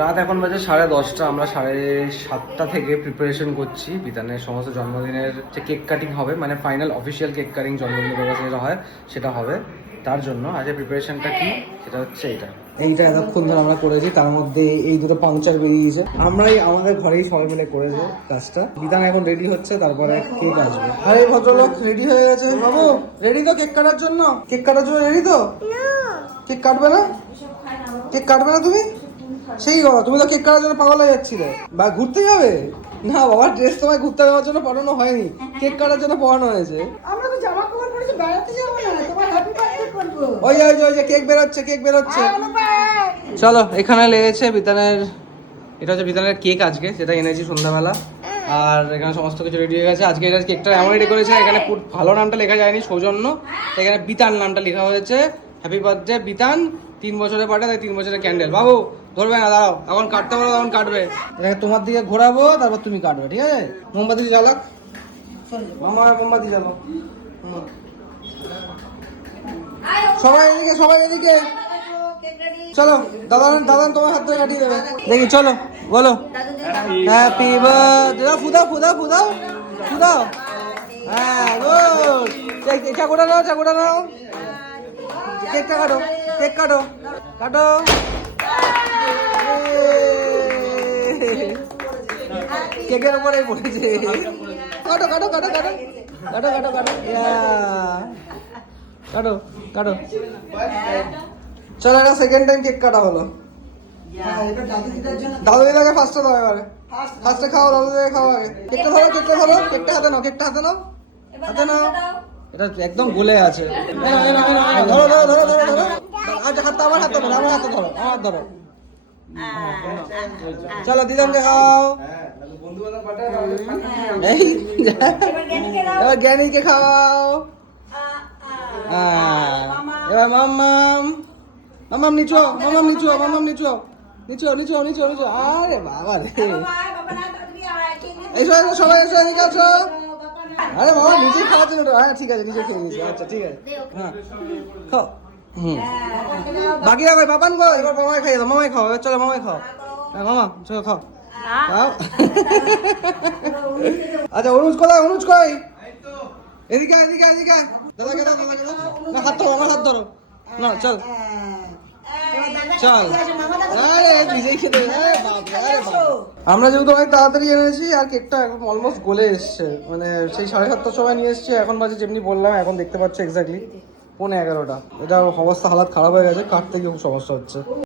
রাত এখন বাজে 10:30। আমরা 7:30 থেকে প্রিপারেশন করছি বিতানের সমস্ত জন্মদিনের যে কেক কাটিং হবে, মানে ফাইনাল অফিসিয়াল কেক কাটিং জন্মদিনের ব্যবস্থা যেটা হয় সেটা হবে। তার জন্য আজকে প্রিপারেশনটা কি, সেটা হচ্ছে এইটা এতক্ষণ ধরে আমরা করেছি। তার মধ্যে এই দুটো পাংচার বেরিয়েছে। আমরাই আমাদের ঘরেই সবাই মিলে করেছে কাজটা। বিতান এখন রেডি হচ্ছে, তারপরে কেক আসবে। আরে ভদ্রলোক রেডি হয়ে গেছে। বাবু রেডি তো কেক কাটার জন্য? কেক কাটার জন্য রেডি তো? কেক কাটবে না? কেক কাটবে না তুমি? সেই বাবা, তুমি তো কেক কাটার জন্য পাগল হয়ে যাচ্ছিলে। বা ঘুরতে যাবে? না বাবা, ড্রেস তোমায় ঘুরতে যাওয়ার জন্য পরানো হয়নি, কেক কাটার জন্য পরানো হয়েছে। আমরা তো জামা কাপড় পরেছি, বেড়াতে যাবো না, তোমার হ্যাপি বার্থডে করব। ওই যে কেক বেরোচ্ছে, কেক বেরোচ্ছে। চলো, এখানে লেগেছে বিতানের, এটা হচ্ছে বিতানের কেক আজকে, যেটা এনেছি সন্ধ্যাবেলা। আর এখানে সমস্ত কিছু রেডি হয়ে গেছে। আজকে এটা কেকটা এমন রেডি করেছে, এখানে ভালো নামটা লেখা যায়নি সৌজন্য, এখানে বিতান নামটা লেখা হয়েছে। হ্যাপি বার্থডে বিতান, 3 বছরের পার্টি, তাই 3 বছরের ক্যান্ডেল। বাবু ধরবে না, দাঁড়াও, এখন কাটতে পারো তখন কাটবে। এটাকে তোমার দিকে ঘোরাবো, তারপর তুমি কাটবে, ঠিক আছে? মোমবাতি জ্বালাক মামা, মোমবাতি জ্বালো। সবাই এদিকে, সবাই এদিকে। চলো, দাদা তোমার হাত ধরে কাটিয়ে দেবে। দেখি, চলো বলো হ্যাপি বার্থডে। ফুদাও। হ্যাঁ, গুড। চাকুটা নাও। কেকটা কাটো, কাটো। কেকের উপরে পড়েছে। কাটো। কাটো। চলো, এটা সেকেন্ড টাইম কেক কাটা হলো। দাদু দিদাকে ফার্স্টে দাও, এবারে ফার্স্টে খাও, দাদু দিদাকে খাও আগে। কেকটা ধরো, কেকটা হাতে নাও। এটা একদম গলে আছে। ধরো। আচ্ছা, আমার হাতে ধরো। চলো, দিদাকে খাও। এবার জ্ঞানীকে খাও। এবার মাম্মাম নিচো। আরে বাবা রে, এসো সবাই, এদিকে আছো। আরে বাবা, নিজে খাওয়ার জন্য। হ্যাঁ ঠিক আছে, নিজে খেয়ে নিয়েছি। আচ্ছা ঠিক আছে, হ্যাঁ খাও। বাকিরা কই? পাপান কই? এবার মামাই খাইয়ে দাও। মামাই খাও, চলো মামাই খাও। হ্যাঁ মামা, চলো খাও। আচ্ছা, অনুজ কই? এদিকে। দাদাকে দাও। না, হাত ধরো, আমার হাত ধরো। না, চল। আমরা যেহেতু অনেক তাড়াতাড়ি এনেছি, আর কেকটা এখন অলমোস্ট গলে এসছে, মানে সেই 7:30টার সময় নিয়ে এসছি। এখন বাজে যেমনি বললাম, এখন দেখতে পাচ্ছি এক্স্যাক্টলি 11:15। এটা অবস্থা, হালাত খারাপ হয়ে গেছে, কাটতে গিয়ে খুব সমস্যা হচ্ছে।